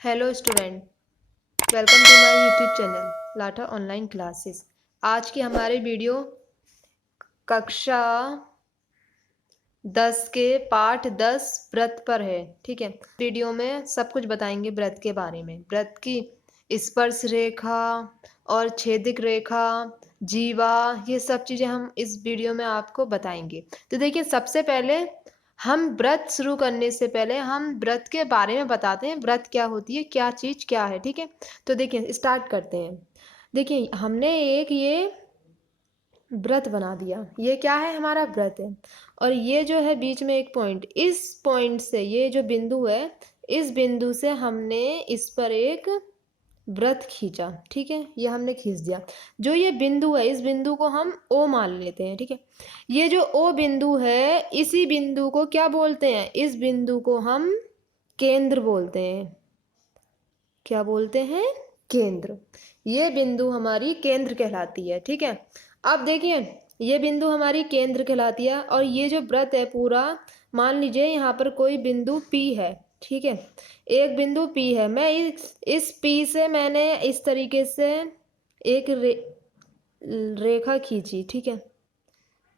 Hello student, welcome to my YouTube channel Latha online classes. आज की हमारी वीडियो कक्षा 10 के पाठ 10 व्रत पर है। ठीक है, वीडियो में सब कुछ बताएंगे व्रत के बारे में। व्रत की स्पर्श रेखा और छेदिक रेखा, जीवा, ये सब चीज़ें हम इस वीडियो में आपको बताएंगे। तो देखिए, सबसे पहले हम व्रत शुरू करने से पहले हम व्रत के बारे में बताते हैं। व्रत क्या होती है, क्या चीज़ क्या है। ठीक है, तो देखिए स्टार्ट करते हैं। देखिए, हमने एक ये व्रत बना दिया। ये क्या है, हमारा व्रत है। और ये जो है बीच में एक पॉइंट, इस पॉइंट से ये जो बिंदु है, इस बिंदु से हमने इस पर एक व्रत खींचा। ठीक है, ये हमने खींच दिया। जो ये बिंदु है, इस बिंदु को हम ओ मान लेते हैं। ठीक है, ये जो ओ बिंदु है, इसी बिंदु को क्या बोलते हैं, इस बिंदु को हम केंद्र बोलते हैं। क्या बोलते हैं, केंद्र। ये बिंदु हमारी केंद्र कहलाती है। ठीक है, अब देखिए, ये बिंदु हमारी केंद्र कहलाती है। और ये जो व्रत है पूरा, मान लीजिए यहाँ पर कोई बिंदु P है। ठीक है, एक बिंदु P है। मैं इस P से मैंने इस तरीके से एक रेखा खींची। ठीक है,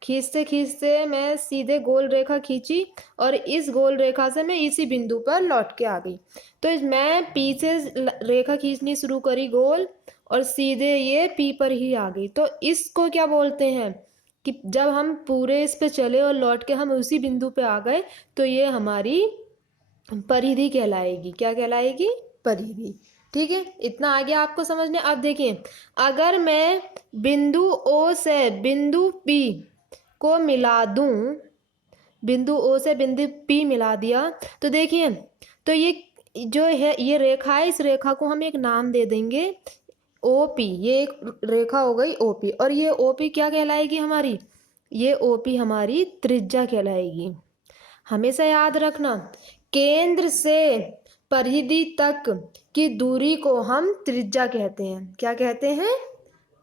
खींचते खींचते मैं सीधे गोल रेखा खींची और इस गोल रेखा से मैं इसी बिंदु पर लौट के आ गई। तो मैं पी से रेखा खींचनी शुरू करी गोल, और सीधे ये पी पर ही आ गई। तो इसको क्या बोलते हैं कि जब हम पूरे इस पे चले और लौट के हम उसी बिंदु पे आ गए, तो ये हमारी परिधि कहलाएगी। क्या कहलाएगी, परिधि। ठीक है, इतना आ गया आपको समझने। अब देखिए, अगर मैं बिंदु ओ से बिंदु पी को मिला दूं, बिंदु ओ से बिंदु पी मिला दिया, तो देखिए, तो ये जो है ये रेखा है, इस रेखा को हम एक नाम दे देंगे ओ पी। ये एक रेखा हो गई ओ पी। और ये ओ पी क्या कहलाएगी हमारी, ये ओ पी हमारी त्रिज्या कहलाएगी। हमेशा याद रखना, केंद्र से परिधि तक की दूरी को हम त्रिज्या कहते हैं। क्या कहते हैं,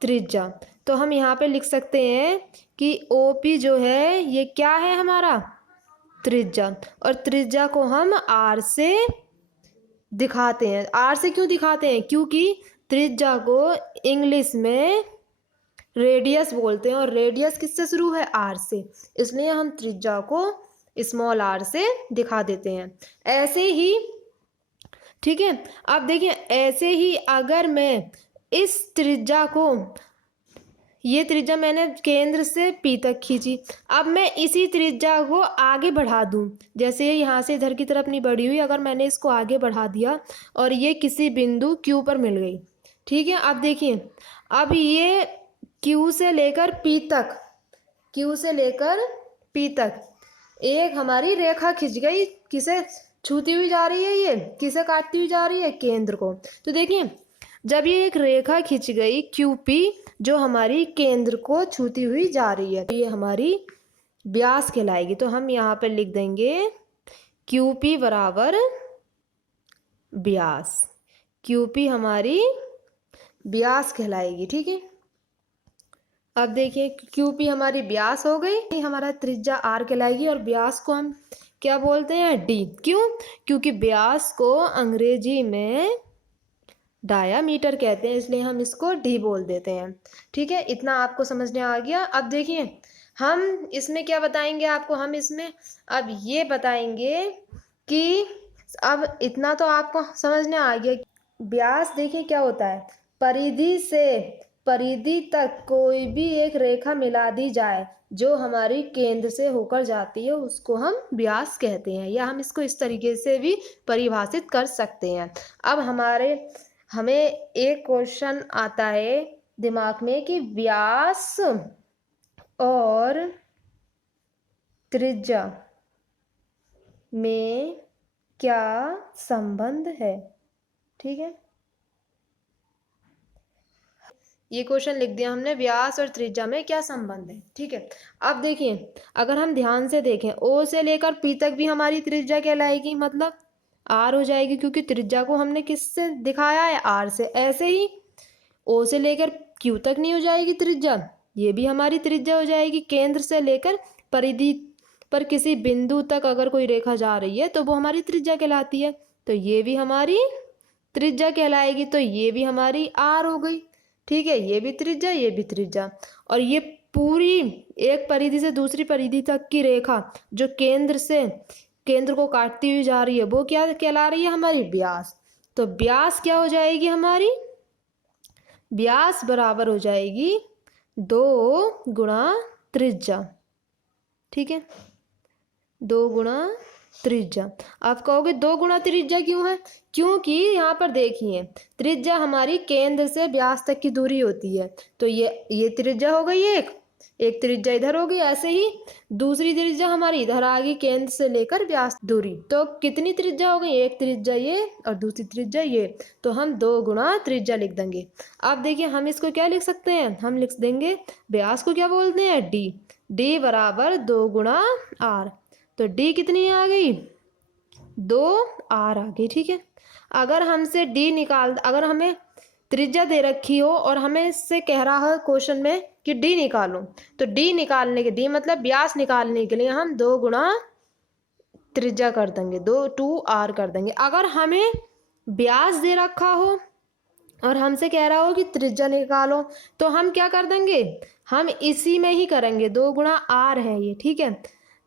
त्रिज्या। तो हम यहाँ पे लिख सकते हैं कि OP जो है ये क्या है, हमारा त्रिज्या। और त्रिज्या को हम R से दिखाते हैं। R से क्यों दिखाते हैं, क्योंकि त्रिज्या को इंग्लिश में रेडियस बोलते हैं, और रेडियस किससे शुरू है, R से। इसलिए हम त्रिज्या को स्मॉल r से दिखा देते हैं। ऐसे ही, ठीक है, अब देखिए, ऐसे ही अगर मैं इस त्रिज्या को, ये त्रिज्या मैंने केंद्र से P तक खींची, अब मैं इसी त्रिज्या को आगे बढ़ा दूं। जैसे ये यहाँ से इधर की तरफ नहीं बढ़ी हुई, अगर मैंने इसको आगे बढ़ा दिया और ये किसी बिंदु Q पर मिल गई। ठीक है, अब देखिए, अब ये Q से लेकर P तक, Q से लेकर P तक एक हमारी रेखा खिंच गई। किसे छूती हुई जा रही है, ये किसे काटती हुई जा रही है, केंद्र को। तो देखिए, जब ये एक रेखा खिंच गई QP, जो हमारी केंद्र को छूती हुई जा रही है, तो ये हमारी व्यास कहलाएगी। तो हम यहाँ पे लिख देंगे QP बराबर व्यास। QP हमारी व्यास कहलाएगी। ठीक है, अब देखिए, QP हमारी व्यास हो गई, हमारा त्रिज्या R कहलाएगी। और व्यास को हम क्या बोलते हैं, D। क्यों, क्योंकि व्यास को अंग्रेजी में डायामीटर कहते हैं, इसलिए हम इसको D बोल देते हैं। ठीक है, इतना आपको समझने आ गया। अब देखिए, हम इसमें क्या बताएंगे आपको, हम इसमें अब ये बताएंगे कि, अब इतना तो आपको समझने आ गया। व्यास देखिए क्या होता है, परिधि से परिधि तक कोई भी एक रेखा मिला दी जाए जो हमारी केंद्र से होकर जाती है, उसको हम व्यास कहते हैं। या हम इसको इस तरीके से भी परिभाषित कर सकते हैं। अब हमें एक क्वेश्चन आता है दिमाग में कि व्यास और त्रिज्या में क्या संबंध है। ठीक है, ये क्वेश्चन लिख दिया हमने, व्यास और त्रिज्या में क्या संबंध है। ठीक है, अब देखिए, अगर हम ध्यान से देखें, O से लेकर P तक भी हमारी त्रिज्या कहलाएगी, मतलब R हो जाएगी, क्योंकि त्रिज्या को हमने किससे दिखाया है, R से। ऐसे ही O से लेकर Q तक नहीं हो जाएगी त्रिज्या, ये भी हमारी त्रिज्या हो जाएगी। केंद्र से लेकर परिधि पर किसी बिंदु तक अगर कोई रेखा जा रही है, तो वो हमारी त्रिज्या कहलाती है। तो ये भी हमारी त्रिज्या कहलाएगी। तो ये भी हमारी आर हो गई, ठीक है, ये भी त्रिज्या, ये भी त्रिज्या। और ये पूरी एक परिधि से दूसरी परिधि तक की रेखा जो केंद्र को काटती हुई जा रही है वो क्या कहला रही है? हमारी व्यास। तो व्यास क्या हो जाएगी हमारी? व्यास बराबर हो जाएगी 2 गुणा त्रिज्या, ठीक है, 2 गुणा त्रिज्या। आप कहोगे 2 गुणा त्रिज्या क्यों है? क्योंकि यहाँ पर देखिए त्रिज्या हमारी केंद्र से व्यास तक की दूरी होती है। तो ये त्रिज्या हो गई एक त्रिज्या इधर होगी, ऐसे ही दूसरी त्रिज्या हमारी इधर आ गई केंद्र से लेकर व्यास दूरी। तो कितनी त्रिज्या हो गई? एक त्रिज्या ये और दूसरी त्रिज्या ये। तो हम 2 गुणा त्रिज्या लिख देंगे। अब देखिए हम इसको क्या लिख सकते हैं? हम लिख देंगे व्यास को क्या बोलते हैं? डी। डी बराबर 2 गुणा आर। तो डी कितनी आ गई? 2 आर आ गई, ठीक है। अगर हमें त्रिज्या दे रखी हो और हमें इससे कह रहा है क्वेश्चन में कि डी निकालो, तो डी मतलब व्यास निकालने के लिए हम 2 गुणा त्रिज्या कर देंगे, 2 आर कर देंगे। अगर हमें व्यास दे रखा हो और हमसे कह रहा हो कि त्रिज्या निकालो, तो हम क्या कर देंगे? हम इसी में ही करेंगे, 2 गुणा आर है ये, ठीक है।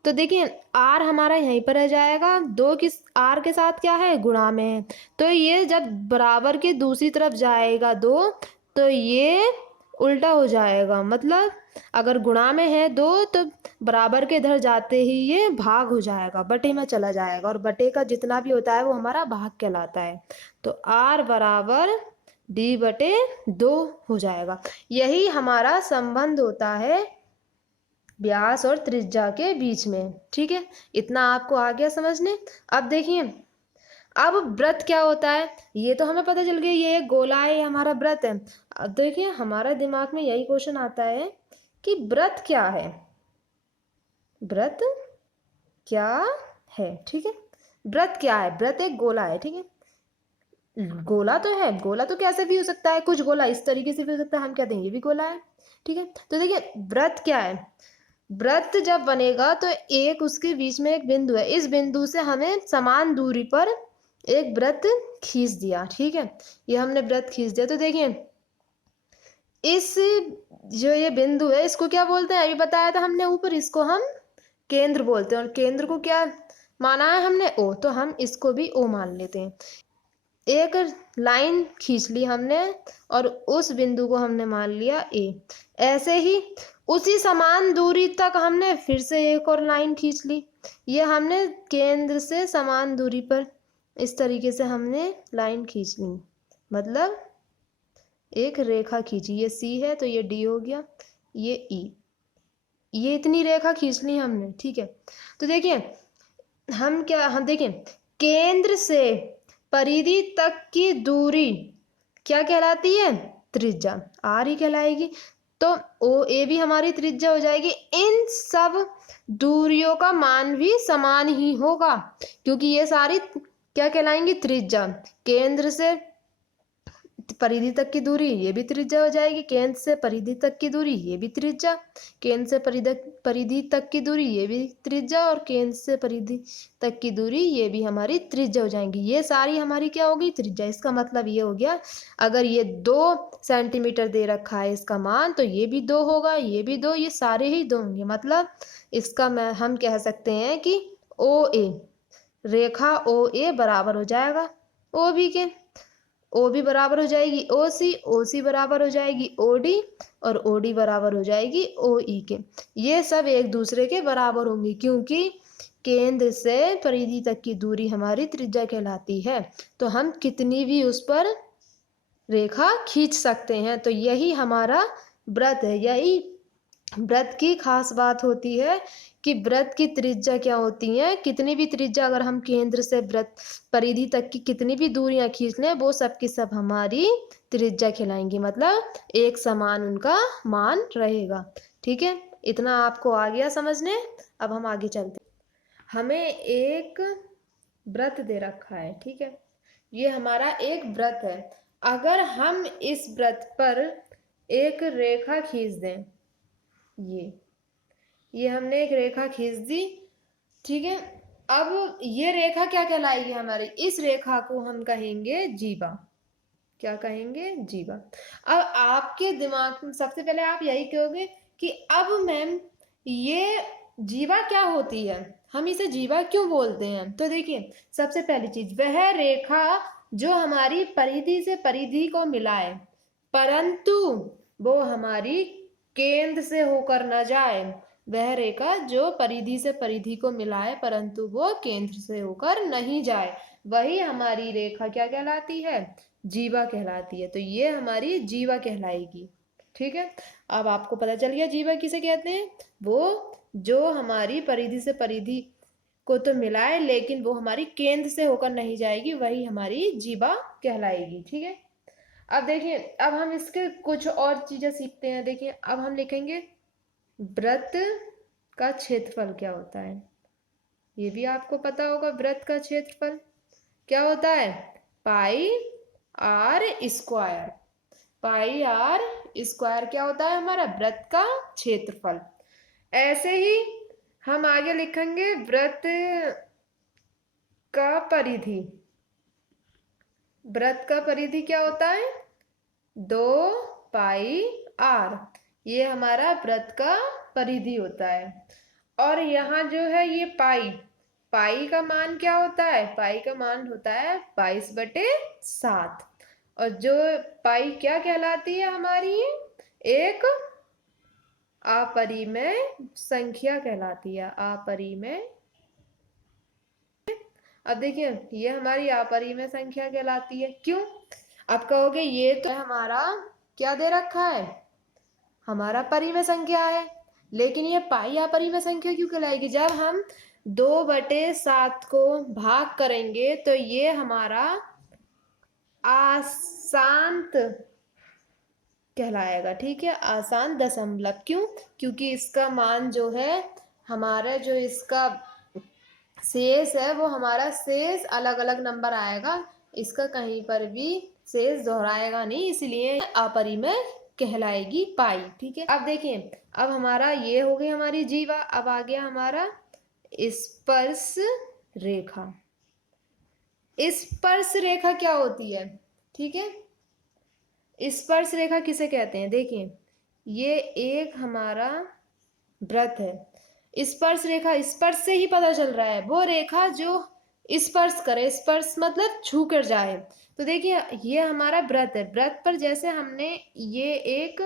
तो देखिए आर हमारा यहीं पर रह जाएगा, 2 किस आर के साथ क्या है? गुणा में है। तो ये जब बराबर के दूसरी तरफ जाएगा 2, तो ये उल्टा हो जाएगा। मतलब अगर गुणा में है 2 तो बराबर के इधर जाते ही ये भाग हो जाएगा, बटे में चला जाएगा, और बटे का जितना भी होता है वो हमारा भाग कहलाता है। तो आर बराबर डी बटे 2 हो जाएगा। यही हमारा संबंध होता है व्यास और त्रिज्या के बीच में, ठीक है। इतना आपको आ गया समझने। अब देखिए अब व्रत क्या होता है ये तो हमें पता चल गया, ये एक गोला है, ये हमारा व्रत है। अब देखिए हमारा दिमाग में यही क्वेश्चन आता है कि व्रत क्या है? व्रत क्या है, ठीक है। व्रत क्या है? व्रत एक गोला है, ठीक है। गोला तो है, गोला तो कैसे भी हो सकता है, कुछ गोला इस तरीके से भी हो सकता है, हम कहते हैं ये भी गोला है, ठीक है। तो देखिए व्रत क्या है? व्रत जब बनेगा तो एक उसके बीच में एक बिंदु है, इस बिंदु से हमें समान दूरी पर एक व्रत खींच दिया, ठीक है। ये हमने व्रत खींच दिया। तो देखिए इस जो ये बिंदु है इसको क्या बोलते हैं? अभी बताया था हमने ऊपर, इसको हम केंद्र बोलते हैं। और केंद्र को क्या माना है हमने? ओ। तो हम इसको भी ओ मान लेते हैं। एक लाइन खींच ली हमने और उस बिंदु को हमने मान लिया ए। ऐसे ही उसी समान दूरी तक हमने फिर से एक और लाइन खींच ली। ये हमने केंद्र से समान दूरी पर इस तरीके से हमने लाइन खींच ली, मतलब एक रेखा खींची। ये सी है तो ये डी हो गया, ये ई, ये इतनी रेखा खींच ली हमने, ठीक है। तो देखिए हम देखें केंद्र से परिधि तक की दूरी क्या कहलाती है? त्रिज्या, आर ही कहलाएगी। तो ओ ए भी हमारी त्रिज्या हो जाएगी। इन सब दूरियों का मान भी समान ही होगा क्योंकि ये सारी क्या कहलाएंगी? त्रिज्या। केंद्र से परिधि तक की दूरी ये भी त्रिज्या हो जाएगी, केंद्र से परिधि तक की दूरी ये भी त्रिज्या, केंद्र से परिधि तक की दूरी ये भी त्रिज्या, और केंद्र से परिधि तक की दूरी ये भी हमारी त्रिज्या हो जाएंगी। ये सारी हमारी क्या होगी? त्रिज्या। इसका मतलब ये हो गया अगर ये 2 सेंटीमीटर दे रखा है इसका मान, तो ये भी 2 होगा, ये भी 2, ये सारे ही 2 होंगे। मतलब इसका हम कह सकते हैं कि ओ ए, रेखा ओ ए बराबर हो जाएगा ओ बी के। ओ बी बराबर हो जाएगी ओ सी बराबर हो जाएगी ओ डी, और ओ डी बराबर हो जाएगी ओ ई के। ये सब एक दूसरे के बराबर होंगी क्योंकि केंद्र से परिधि तक की दूरी हमारी त्रिज्या कहलाती है। तो हम कितनी भी उस पर रेखा खींच सकते हैं। तो यही हमारा व्रत है। यही व्रत की खास बात होती है कि व्रत की त्रिज्या क्या होती है। कितनी भी त्रिज्या अगर हम केंद्र से व्रत परिधि तक की कितनी भी दूरियां खींच लें वो सब की सब हमारी त्रिज्या कहलाएंगी, मतलब एक समान उनका मान रहेगा, ठीक है। इतना आपको आ गया समझने। अब हम आगे चलते हैं। हमें एक व्रत दे रखा है, ठीक है, ये हमारा एक व्रत है। अगर हम इस व्रत पर एक रेखा खींच दें, ये हमने एक रेखा खींच दी, ठीक है। अब ये रेखा क्या कहलाएगी हमारी, इस रेखा को हम कहेंगे जीवा। क्या कहेंगे, जीवा। अब आपके दिमाग में सबसे पहले आप यही कहोगे कि अब मैम ये जीवा क्या होती है, हम इसे जीवा क्यों बोलते हैं। तो देखिए सबसे पहली चीज, वह रेखा जो हमारी परिधि से परिधि को मिलाए परंतु वो हमारी केंद्र से होकर न जाए। वह रेखा जो परिधि से परिधि को मिलाए परंतु वो केंद्र से होकर नहीं जाए, वही हमारी रेखा क्या कहलाती है, जीवा कहलाती है। तो ये हमारी जीवा कहलाएगी। ठीक है, अब आपको पता चल गया जीवा किसे कहते हैं, वो जो हमारी परिधि से परिधि को तो मिलाए लेकिन वो हमारी केंद्र से होकर नहीं जाएगी, वही हमारी जीवा कहलाएगी। ठीक है, अब देखिए अब हम इसके कुछ और चीजें सीखते हैं। देखिए अब हम लिखेंगे वृत्त का क्षेत्रफल क्या होता है। ये भी आपको पता होगा, वृत्त का क्षेत्रफल क्या होता है, pi R square. Pi R square क्या होता है, हमारा वृत्त का क्षेत्रफल। ऐसे ही हम आगे लिखेंगे वृत्त का परिधि। वृत्त का परिधि क्या होता है, 2 पाई आर। ये हमारा वृत्त का परिधि होता है। और यहाँ जो है ये पाई, पाई का मान क्या होता है, पाई का मान होता है 22/7। और जो पाई क्या कहलाती है हमारी, एक अपरिमेय संख्या कहलाती है, अपरिमेय। अब देखिए ये हमारी अपरिमेय संख्या कहलाती है। क्यों, अब कहोगे ये तो हमारा क्या दे रखा है, हमारा परिमेय संख्या है, लेकिन ये पाई अपरिमेय संख्या क्यों कहलाएगी। जब हम 2/7 को भाग करेंगे तो ये हमारा आसांत कहलाएगा। ठीक है, आसान दशमलव। क्यों, क्योंकि इसका मान जो है हमारा, जो इसका शेष है वो हमारा शेष अलग अलग नंबर आएगा, इसका कहीं पर भी शेष दोहराएगा नहीं, इसलिए अपरिमेय कहलाएगी पाई। ठीक है, अब देखिए अब हमारा ये हो गई हमारी जीवा। अब आ गया हमारा स्पर्श रेखा। स्पर्श रेखा क्या होती है, ठीक है, स्पर्श रेखा किसे कहते हैं। देखिए ये एक हमारा वृत्त है। स्पर्श रेखा, स्पर्श से ही पता चल रहा है, वो रेखा जो स्पर्श करे, स्पर्श मतलब छू कर जाए। तो देखिए ये हमारा वृत्त है, वृत्त पर जैसे हमने ये एक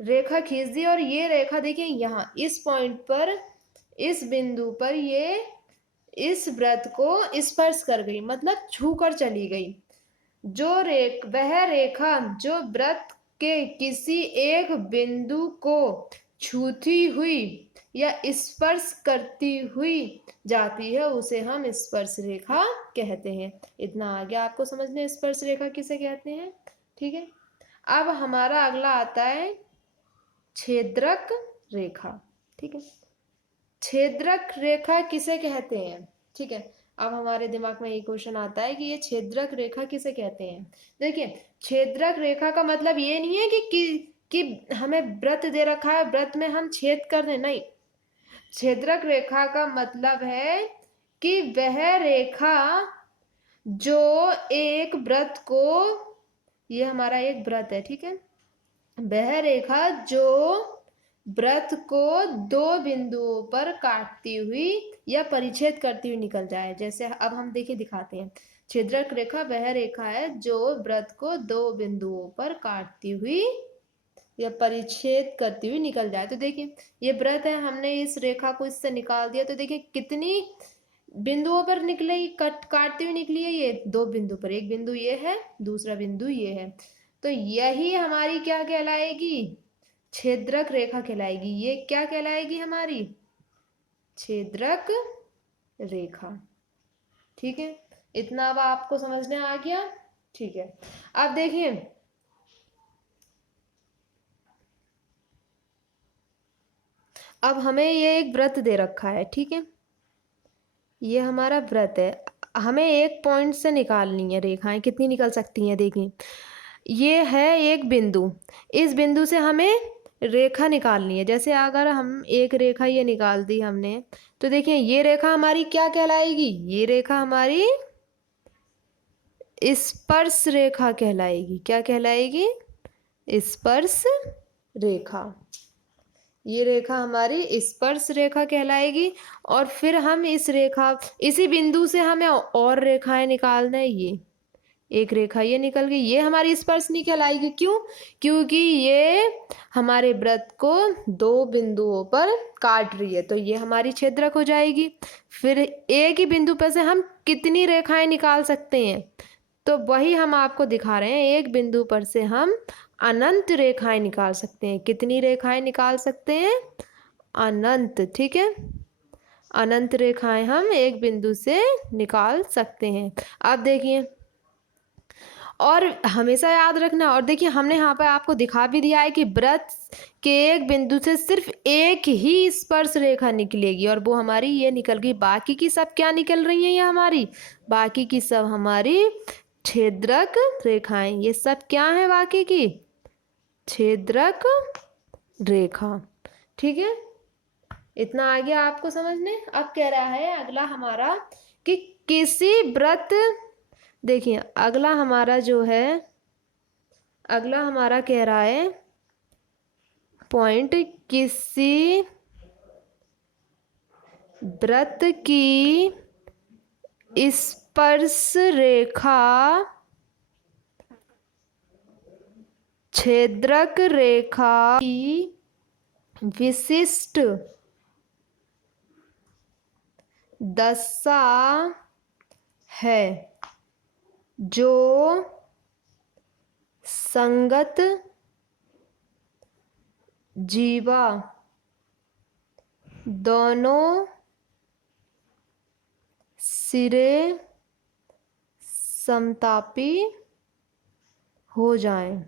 रेखा खींच दी और ये रेखा देखिए यहाँ इस पॉइंट पर, इस बिंदु पर ये इस वृत्त को स्पर्श कर गई, मतलब छू कर चली गई। जो वह रेखा जो वृत्त के किसी एक बिंदु को छूती हुई या स्पर्श करती हुई जाती है उसे हम स्पर्श रेखा कहते हैं। इतना आ गया आपको समझने स्पर्श रेखा किसे कहते हैं। ठीक है, अब हमारा अगला आता है छेद्रक रेखा। ठीक है, छेद्रक रेखा किसे कहते हैं। ठीक है, अब हमारे दिमाग में ये क्वेश्चन आता है कि ये छेद्रक रेखा किसे कहते हैं। देखिए छेद्रक रेखा का मतलब ये नहीं है कि हमें वृत्त दे रखा है, वृत्त में हम छेद कर दें, नहीं। छेद्रक रेखा का मतलब है कि वह रेखा जो एक वृत्त को, ये हमारा एक वृत्त है, ठीक है, वह रेखा जो वृत्त को 2 बिंदुओं पर काटती हुई या परिच्छेद करती हुई निकल जाए। जैसे अब हम देखिए दिखाते हैं, छेद्रक रेखा वह रेखा है जो वृत्त को 2 बिंदुओं पर काटती हुई या परिच्छेद करती हुई निकल जाए। तो देखिए ये वृत्त है, हमने इस रेखा को इससे निकाल दिया, तो देखिए कितनी बिंदुओं पर निकले, काटती हुई निकली है, ये 2 बिंदु पर, एक बिंदु ये है, दूसरा बिंदु ये है। तो यही हमारी क्या कहलाएगी, छेद्रक रेखा कहलाएगी। ये क्या कहलाएगी हमारी, छेद्रक रेखा। ठीक है, इतना अब आपको समझने आ गया। ठीक है, अब देखिए अब हमें ये एक वृत्त दे रखा है, ठीक है, ये हमारा वृत्त है, हमें एक पॉइंट से निकालनी है रेखाएं, कितनी निकल सकती हैं। देखिए ये है एक बिंदु, इस बिंदु से हमें रेखा निकालनी है। जैसे अगर हम एक रेखा ये निकाल दी हमने, तो देखिए ये रेखा हमारी क्या कहलाएगी, ये रेखा हमारी स्पर्श रेखा कहलाएगी। क्या कहलाएगी, स्पर्श रेखा। ये रेखा हमारी स्पर्श रेखा कहलाएगी। और फिर हम इस रेखा, इसी बिंदु से हमें और रेखाएं निकालना है। ये एक रेखा ये निकल गई, ये हमारी स्पर्श नहीं कहलाएगी। क्यों, क्योंकि ये हमारे वृत्त को दो बिंदुओं पर काट रही है, तो ये हमारी छेदक हो जाएगी। फिर एक ही बिंदु पर से हम कितनी रेखाएं निकाल सकते हैं, तो वही हम आपको दिखा रहे हैं। एक बिंदु पर से हम अनंत रेखाएं निकाल सकते हैं। कितनी रेखाएं निकाल सकते हैं, अनंत। ठीक है, अनंत रेखाएं हम एक बिंदु से निकाल सकते हैं। अब देखिए, और हमेशा याद रखना, और देखिए हमने यहाँ पर आपको दिखा भी दिया है कि वृत्त के एक बिंदु से सिर्फ एक ही स्पर्श रेखा निकलेगी, और वो हमारी ये निकल गई। बाकी की सब क्या निकल रही हैं, ये हमारी बाकी की सब हमारी छेदक रेखाएं। ये सब क्या है, बाकी की छेदक रेखा। ठीक है, इतना आ गया आपको समझने। अब कह रहा है अगला हमारा कि किसी वृत्त, देखिए अगला हमारा जो है, अगला हमारा कह रहा है पॉइंट, किसी वृत्त की स्पर्श रेखा छेदक रेखा की विशिष्ट दशा है, जो संगत जीवा दोनों सिरे समतापी हो जाएं।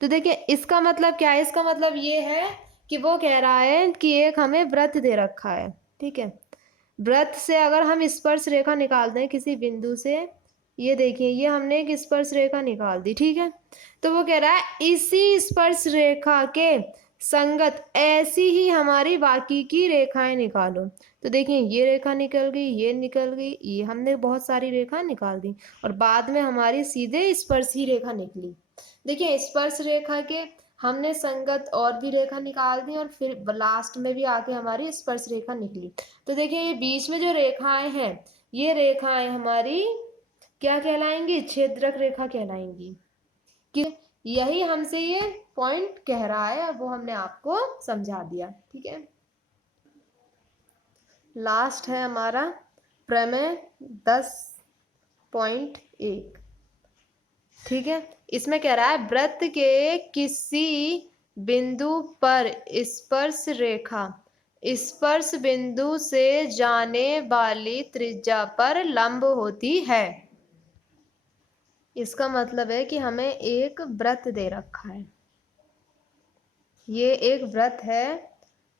तो देखिए इसका मतलब क्या है, इसका मतलब ये है कि वो कह रहा है कि एक हमें वृत्त दे रखा है। ठीक है, वृत्त से अगर हम स्पर्श रेखा निकाल दें किसी बिंदु से, ये देखिए ये हमने एक स्पर्श रेखा निकाल दी। ठीक है, तो वो कह रहा है इसी स्पर्श रेखा के संगत ऐसी ही हमारी बाकी की रेखाएं निकालो। तो देखिए ये रेखा निकल गई, ये निकल गई, ये हमने बहुत सारी रेखा निकाल दी, और बाद में हमारी सीधे स्पर्श ही रेखा निकली। देखिए स्पर्श रेखा के हमने संगत और भी रेखा निकाल दी, और फिर लास्ट में भी आके हमारी स्पर्श रेखा निकली। तो देखिए ये बीच में जो रेखाएं हैं, ये रेखाएं हमारी क्या कहलाएंगी, छेदक रेखा कहलाएंगी। कि यही हमसे ये पॉइंट कह रहा है, वो हमने आपको समझा दिया। ठीक है, लास्ट है हमारा प्रमेय 10.1। ठीक है, इसमें कह रहा है वृत्त के किसी बिंदु पर स्पर्श रेखा स्पर्श बिंदु से जाने वाली त्रिज्या पर लंब होती है। इसका मतलब है कि हमें एक वृत्त दे रखा है, ये एक वृत्त है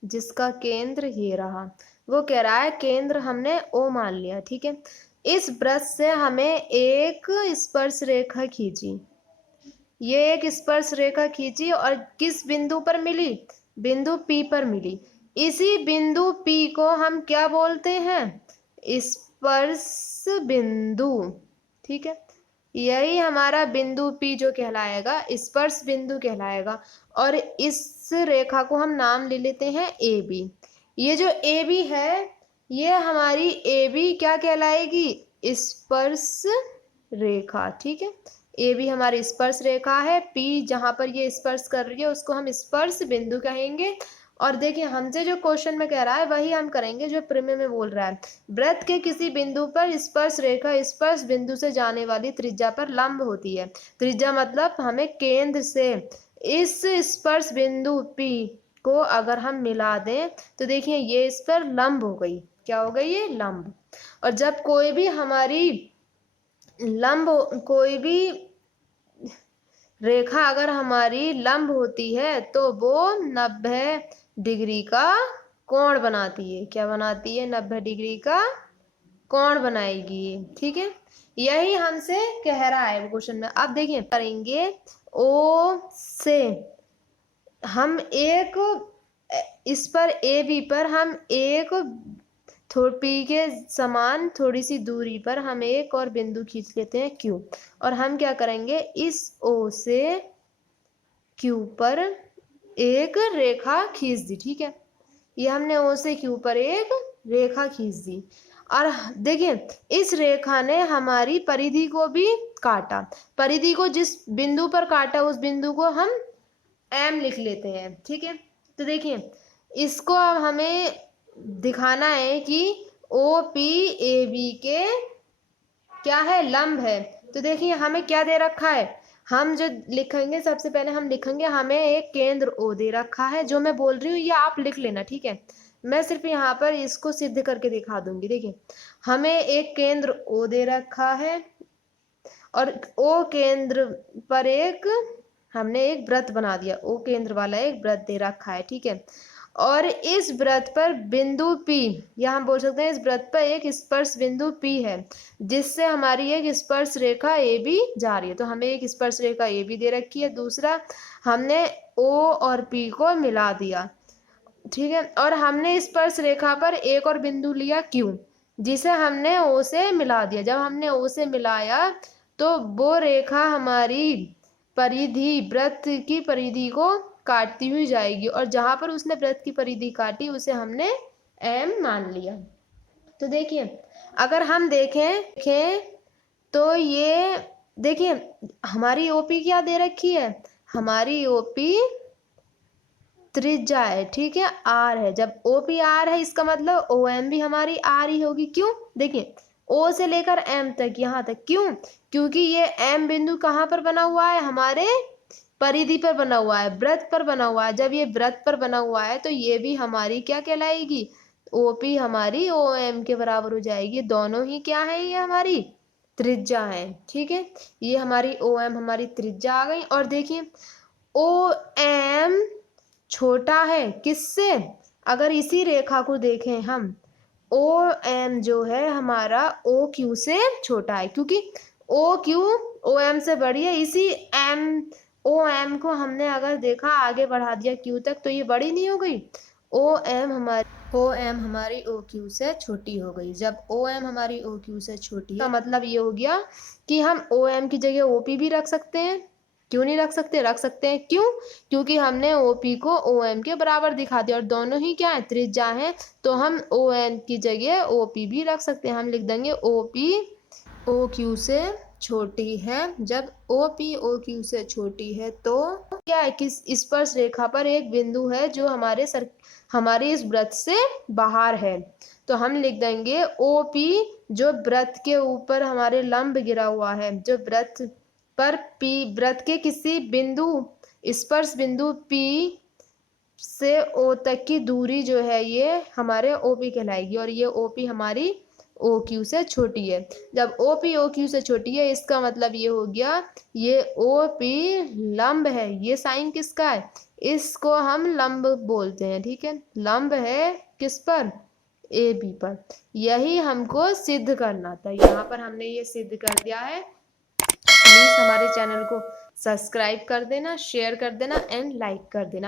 जिसका केंद्र ये रहा। वो कह रहा है केंद्र हमने O मान लिया। ठीक है, इस वृत्त से हमें एक स्पर्श रेखा खींची, ये एक स्पर्श रेखा खींची, और किस बिंदु पर मिली, बिंदु P पर मिली। इसी बिंदु P को हम क्या बोलते हैं, स्पर्श बिंदु। ठीक है, यही हमारा बिंदु P जो कहलाएगा स्पर्श बिंदु कहलाएगा, और इस रेखा को हम नाम ले लेते हैं AB। ये जो AB है, ये हमारी AB क्या कहलाएगी, स्पर्श रेखा। ठीक है, AB हमारी स्पर्श रेखा है, P जहां पर ये स्पर्श कर रही है उसको हम स्पर्श बिंदु कहेंगे। और देखिए हमसे जो क्वेश्चन में कह रहा है वही हम करेंगे जो प्रमेय में बोल रहा है। वृत्त के किसी बिंदु पर स्पर्श रेखा स्पर्श बिंदु से जाने वाली त्रिज्या पर लंब होती है। त्रिज्या मतलब हमें केंद्र से इस स्पर्श बिंदु P को अगर हम मिला दें, तो देखिए ये इस पर लंब हो गई। क्या हो गई, ये लंब। और जब कोई भी हमारी लंब, कोई भी रेखा अगर हमारी लंब होती है तो वो 90 डिग्री का कोण बनाती है। क्या बनाती है, 90 डिग्री का कोण बनाएगी। ठीक है, यही हमसे कह रहा है क्वेश्चन में। अब देखिए करेंगे O से हम एक इस पर ए बी पर हम एक पी के समान थोड़ी सी दूरी पर हम एक और बिंदु खींच लेते हैं क्यू, और हम क्या करेंगे, इस ओ से क्यू पर एक रेखा खींच दी। ठीक है, ये हमने ओ से क्यू पर एक रेखा खींच दी, और देखिए इस रेखा ने हमारी परिधि को भी काटा। परिधि को जिस बिंदु पर काटा उस बिंदु को हम एम लिख लेते हैं। ठीक है, तो देखिए इसको अब हमें दिखाना है कि ओ पी ए बी के क्या है, लंब है। तो देखिए हमें क्या दे रखा है, हम जो लिखेंगे सबसे पहले हम लिखेंगे हमें एक केंद्र ओ दे रखा है। जो मैं बोल रही हूँ ये आप लिख लेना, ठीक है। मैं सिर्फ यहाँ पर इसको सिद्ध करके दिखा दूंगी। देखिए हमें एक केंद्र ओ दे रखा है, और ओ केंद्र पर एक हमने एक वृत्त बना दिया, ओ केंद्र वाला एक वृत्त दे रखा है। ठीक है, और इस वृत्त पर बिंदु P, या हम बोल सकते हैं इस वृत्त पर एक स्पर्श बिंदु P है, जिससे हमारी एक स्पर्श रेखा AB जा रही है। तो हमें एक स्पर्श रेखा AB दे रखी है, दूसरा हमने O और P को मिला दिया। ठीक है, और हमने स्पर्श रेखा पर एक और बिंदु लिया Q, जिसे हमने O से मिला दिया। जब हमने O से मिलाया तो वो रेखा हमारी परिधि, वृत्त की परिधि को काटती हुई जाएगी, और जहां पर उसने वृत्त की परिधि काटी उसे हमने M मान लिया। तो देखिए अगर हम देखें तो ये देखिए हमारी OP क्या दे रखी है, हमारी OP त्रिज्या है। ठीक है, R है। जब OP R है इसका मतलब OM भी हमारी R ही होगी। क्यों, देखिए O से लेकर M तक, यहाँ तक। क्यों, क्योंकि ये M बिंदु कहाँ पर बना हुआ है, हमारे परिधि पर बना हुआ है, वृत्त पर बना हुआ है। जब ये वृत्त पर बना हुआ है तो ये भी हमारी क्या कहलाएगी, OP हमारी OM के बराबर हो जाएगी। दोनों ही क्या है, ये हमारी त्रिज्या है। ठीक है, ये हमारी OM हमारी त्रिज्या आ गई। और देखिए OM छोटा है किससे, अगर इसी रेखा को देखें हम, OM जो है हमारा OQ से छोटा है, क्योंकि OQ OM से बड़ी है। इसी OM को हमने अगर देखा आगे बढ़ा दिया Q तक तो ये बड़ी नहीं हो गई, OM हमारी OQ से छोटी हो गई। जब OM हमारी OQ से छोटी है, का मतलब ये हो गया कि हम OM की जगह OP भी रख सकते हैं। क्यों नहीं रख सकते, रख सकते हैं। क्यों, क्योंकि हमने OP को OM के बराबर दिखा दिया, और दोनों ही क्या है, त्रिज्या है। तो हम OM की जगह OP भी रख सकते हैं। हम लिख देंगे OP OQ से छोटी है। जब OP OQ से छोटी है तो क्या है, किस स्पर्श रेखा पर एक बिंदु है जो हमारे इस वृत्त से बाहर है। तो हम लिख देंगे OP जो वृत्त के ऊपर हमारे लंब गिरा हुआ है, जो वृत्त पर P, वृत्त के किसी बिंदु, स्पर्श बिंदु P से O तक की दूरी जो है ये हमारे OP कहलाएगी, और ये OP हमारी OQ से छोटी है। जब OP OQ से छोटी है इसका मतलब ये हो गया ये OP लंब है। ये साइन किसका है, इसको हम लंब बोलते हैं। ठीक है, लंब है किस पर, AB पर। यही हमको सिद्ध करना था, यहाँ पर हमने ये सिद्ध कर दिया है। प्लीज हमारे चैनल को सब्सक्राइब कर देना, शेयर कर देना एंड लाइक कर देना।